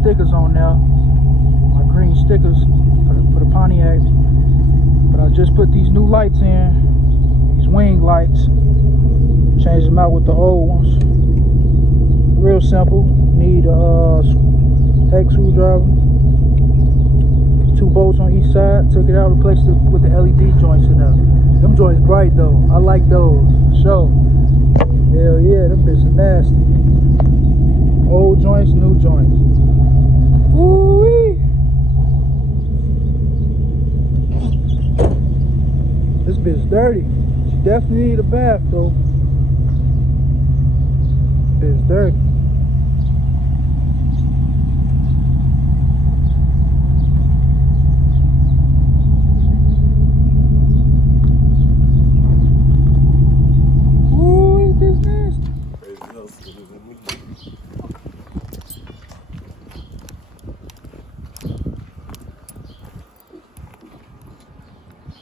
stickers on there, my green stickers for the Pontiac. But I just put these new lights in, these wing lights. Changed them out with the old ones. Real simple. Need a hex screwdriver, 2 bolts on each side. Took it out, replaced it with the LED joints in there. Them joints bright though. I like those for sure. Hell yeah, them bitches nasty. Old joints, new joints. Woo-wee. This bitch dirty. She definitely need a bath though. Bitch dirty.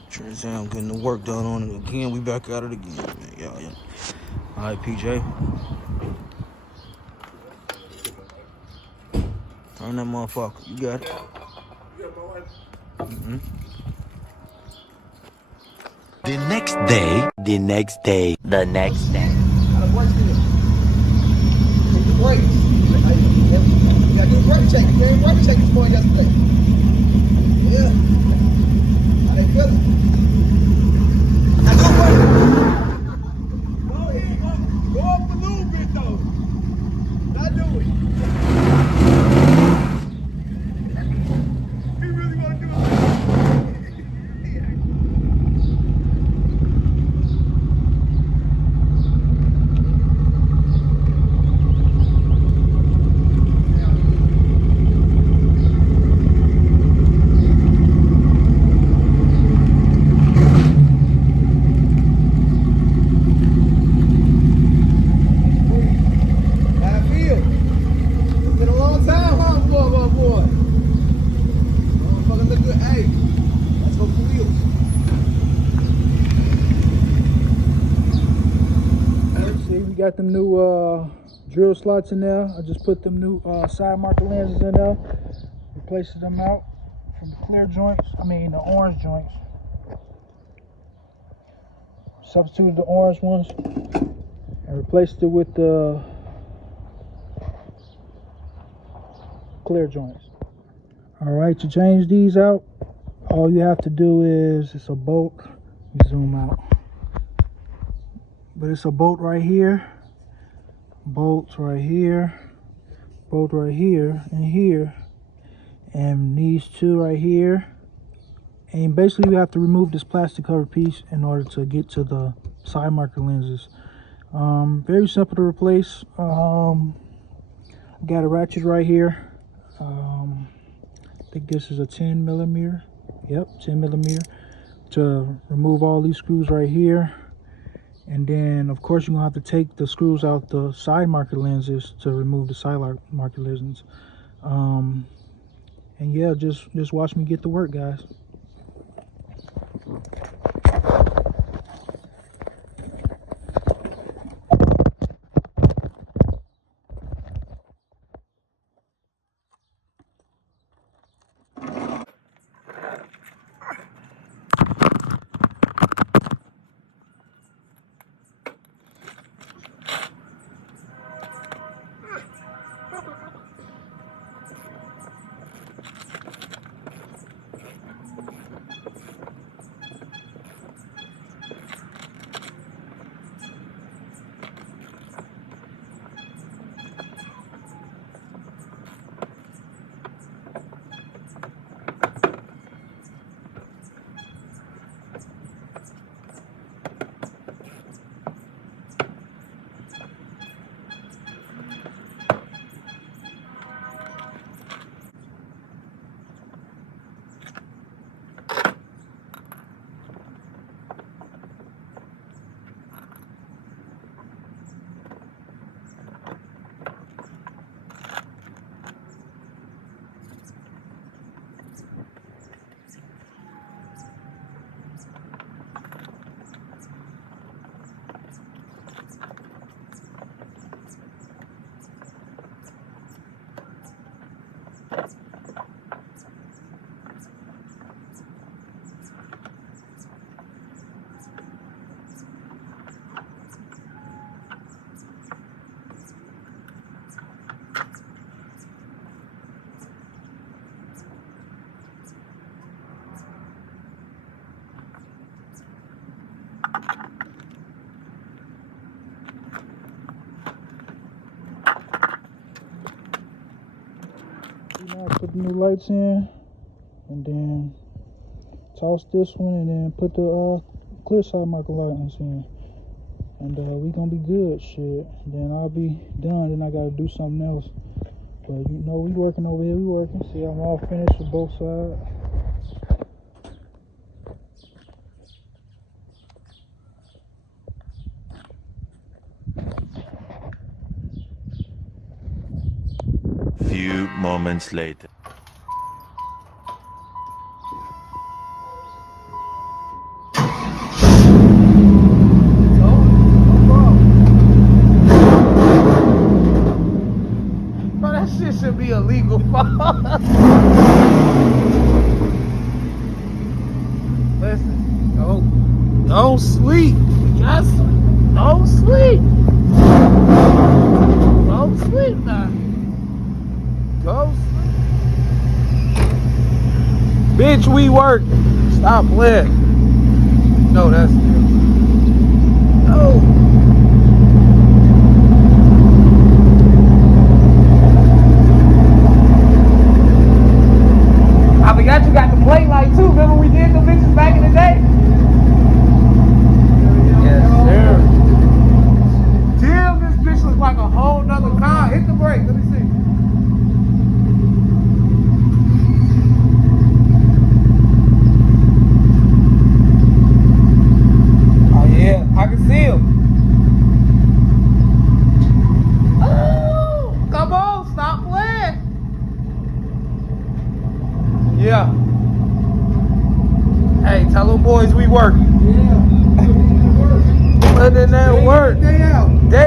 TransAm getting the work done on it again. We back at it again, man. Yeah. All right, PJ. Turn that motherfucker. You got it. The next day. The next day. The next day. Break. You gotta do a brake check. You ain't brake check this morning yesterday. Yeah. How they feeling? Now go ahead, go up a little bit though. Not do it. He really wanna do it. Got them new drill slots in there. I just put them new side marker lenses in there, replaced them out from the clear joints, the orange joints. Substituted the orange ones and replaced it with the clear joints. Alright, to change these out, all you have to do is, it's a bolt. Let me zoom out. But it's a bolt right here, bolts right here, bolt right here and here, and these two right here. And basically you have to remove this plastic cover piece in order to get to the side marker lenses. Very simple to replace. Got a ratchet right here. I think this is a 10 millimeter. Yep, 10 millimeter to remove all these screws right here. And then of course you're gonna have to take the screws out the side marker lenses to remove the side marker lenses. And yeah, just watch me get to work, guys. Put the new lights in, and then toss this one, and then put the clear side marker lights in. And we gonna be good, shit. Then I'll be done, then I gotta do something else. But you know, we working over here, we working. See, I'm all finished with both sides. Few moments later. Bro, that shit should be illegal. Listen, don't sleep. Yes, don't sleep. Don't sleep now. Go sleep. Bitch, we work. Stop playing. No, that's no. I forgot you got the plate light too. Remember we did the bitches back in the day? Yes, sir. Damn, this bitch looks like a whole nother car. Hit the brake. Let me see. Oh yeah, I can see him. Oh, come on, stop playing. Yeah. Hey, tell them boys we working. Yeah. Put in that work. Day out. Day.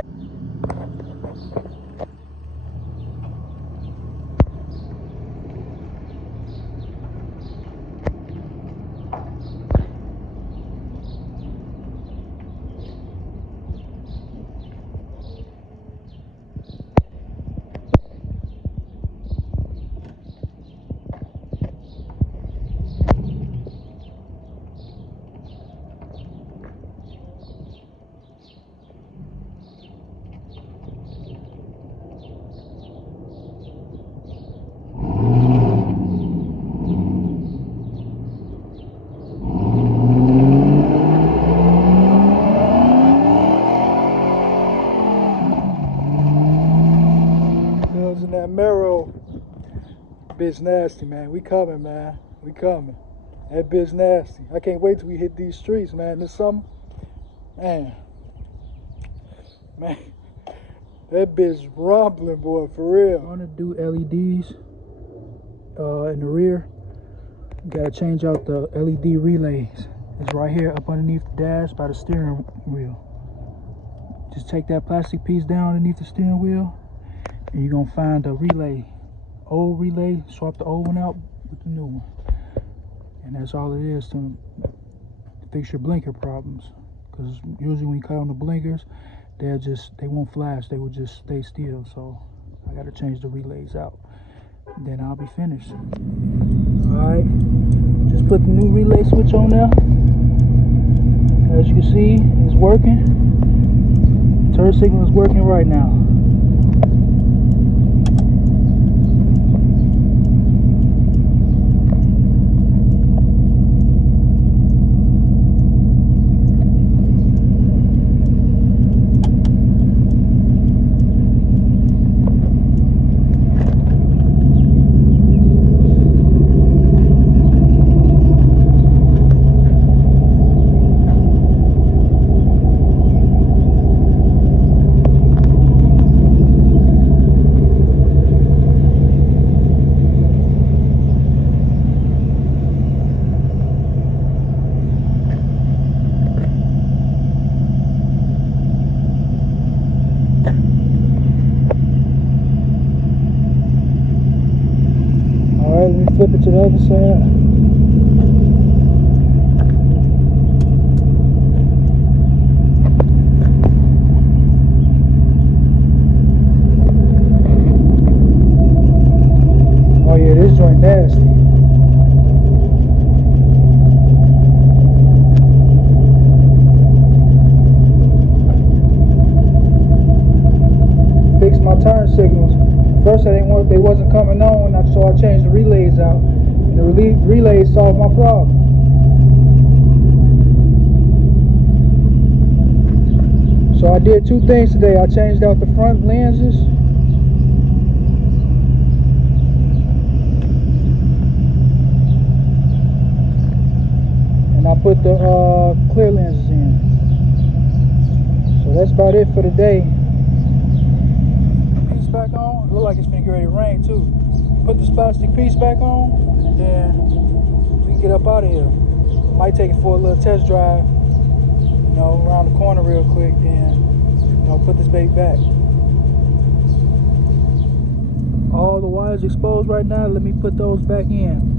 In that marrow, bitch nasty, man. We coming, man. We coming. That bitch nasty. I can't wait till we hit these streets, man. This summer, man. That bitch rumbling, boy, for real. I want to do LEDs in the rear. You gotta change out the LED relays. It's right here up underneath the dash by the steering wheel. Just take that plastic piece down underneath the steering wheel, and you're gonna find a relay, old relay, swap the old one out with the new one. And that's all it is to fix your blinker problems. Because usually when you cut on the blinkers, they won't flash, they will just stay still. So I gotta change the relays out. Then I'll be finished. Alright, just put the new relay switch on there. As you can see, it's working. Turn signal is working right now. Flip it to the other side. Oh yeah, this joint nasty. Fix my turn signals. First they wasn't coming on, so I changed the relays out, and the relays solved my problem. So I did two things today. I changed out the front lenses, and I put the clear lenses in. So that's about it for today. Piece back on. Look like it's gonna get ready to rain too. Put this plastic piece back on, and then we can get up out of here. Might take it for a little test drive, you know, around the corner real quick, then, you know, put this baby back. All the wires exposed right now. Let me put those back in.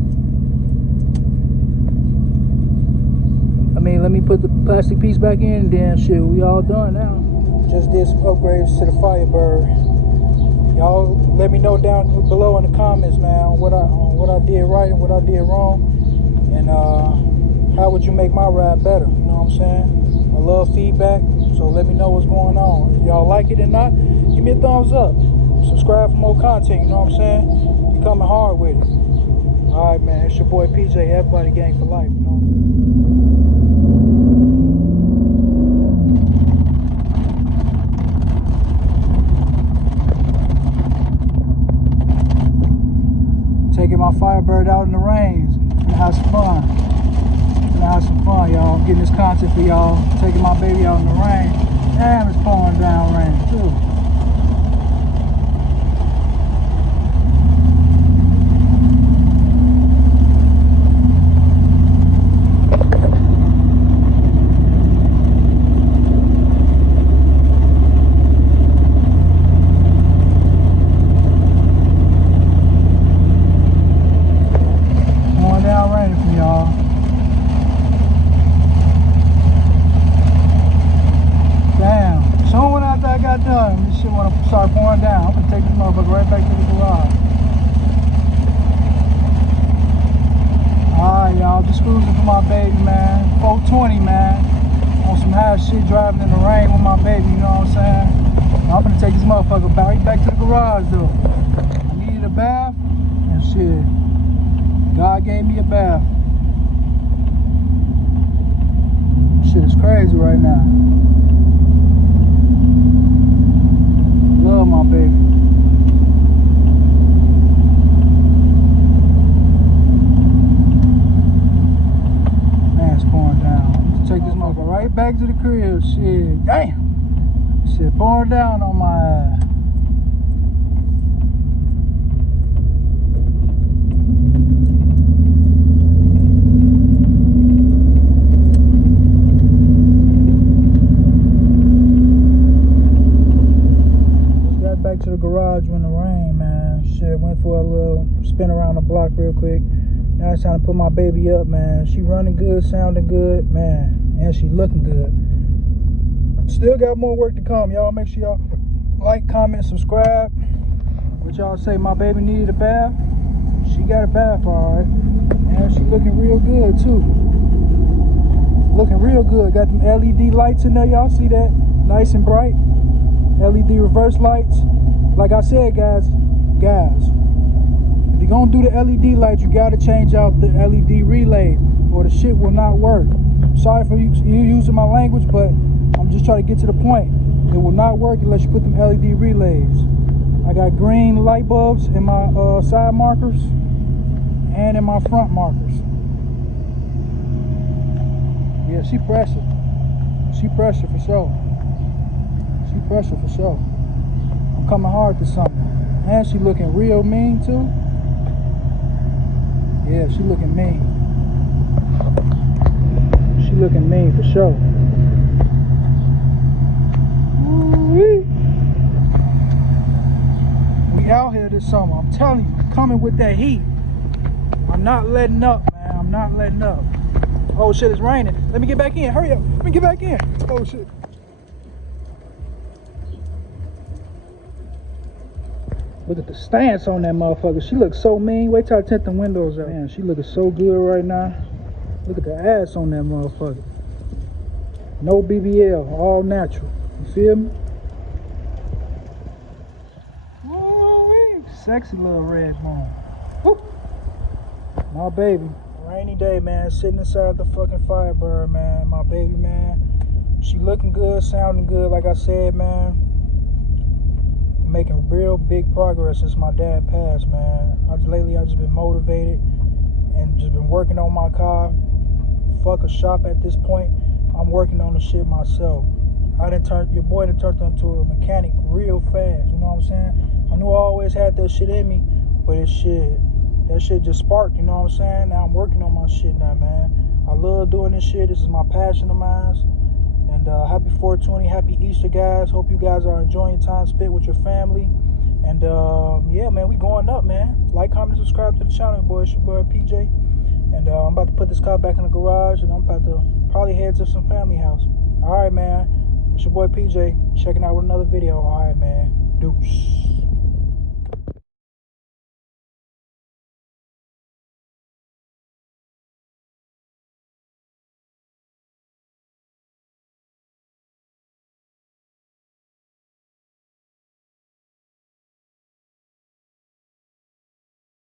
Let me put the plastic piece back in, and then shit, we all done now. Just did some upgrades to the Firebird. Y'all let me know down below in the comments, man, on what I did right and what I did wrong, and how would you make my ride better? You know what I'm saying? I love feedback, so let me know what's going on. If y'all like it or not, give me a thumbs up. Subscribe for more content. You know what I'm saying? We coming hard with it. All right, man. It's your boy PJ. Fbody gang for life. You know. Taking my Firebird out in the rains. Gonna have some fun. Gonna have some fun, y'all. I'm getting this content for y'all. Taking my baby out in the rain. Damn, it's pouring down rain too. Done. This shit wanna start pouring down. I'm gonna take this motherfucker right back to the garage. Alright, y'all, just cruising for my baby, man. 420, man. On some high shit, driving in the rain with my baby, you know what I'm saying? I'm gonna take this motherfucker right back to the garage though. I needed a bath, and shit, God gave me a bath. Shit is crazy right now. Love my baby. Man, it's pouring down. Let's take this motherfucker right back to the crib. Shit, damn. Shit pouring down on my ass. To the garage in the rain, man. Shit, went for a little spin around the block real quick. Now it's time to put my baby up, man. She running good, sounding good, man, and she looking good. Still got more work to come, y'all. Make sure y'all like, comment, subscribe. What y'all say? My baby needed a bath. She got a bath, all right, and she looking real good too. Looking real good. Got them LED lights in there, y'all see that? Nice and bright. LED reverse lights. Like I said, guys, if you're gonna do the LED lights, you gotta change out the LED relay, or the shit will not work. I'm sorry for you using my language, but I'm just trying to get to the point. It will not work unless you put them LED relays. I got green light bulbs in my side markers and in my front markers. Yeah, she pressure. She pressure for sure. She pressure for sure. I'm coming hard to something. And she looking real mean too. Yeah, she looking mean. She looking mean for sure. Ooh-wee. We out here this summer. I'm telling you, I'm coming with that heat. I'm not letting up, man. I'm not letting up. Oh shit, it's raining. Let me get back in. Hurry up. Let me get back in. Oh shit. Look at the stance on that motherfucker. She looks so mean. Wait till I tint the windows out. Man, she looking so good right now. Look at the ass on that motherfucker. No BBL, all natural. You feel me? Woo-wee. Sexy little red bone. Whoop. My baby. Rainy day, man. Sitting inside the fucking Firebird, man. My baby, man. She looking good, sounding good, like I said, man. Making real big progress since my dad passed, man. Lately, I've just been motivated and just been working on my car. Fuck a shop at this point. I'm working on the shit myself. Your boy done turned into a mechanic real fast, you know what I'm saying? I knew I always had that shit in me, but that shit just sparked, you know what I'm saying? Now I'm working on my shit now, man. I love doing this shit. This is my passion of mine. And happy 420, happy Easter, guys. Hope you guys are enjoying time spent with your family. And yeah, man, we going up, man. Like, comment, subscribe to the channel, boy. It's your boy PJ. And I'm about to put this car back in the garage, and I'm about to probably head to some family house. All right, man. It's your boy PJ, checking out with another video. All right, man. Deuce.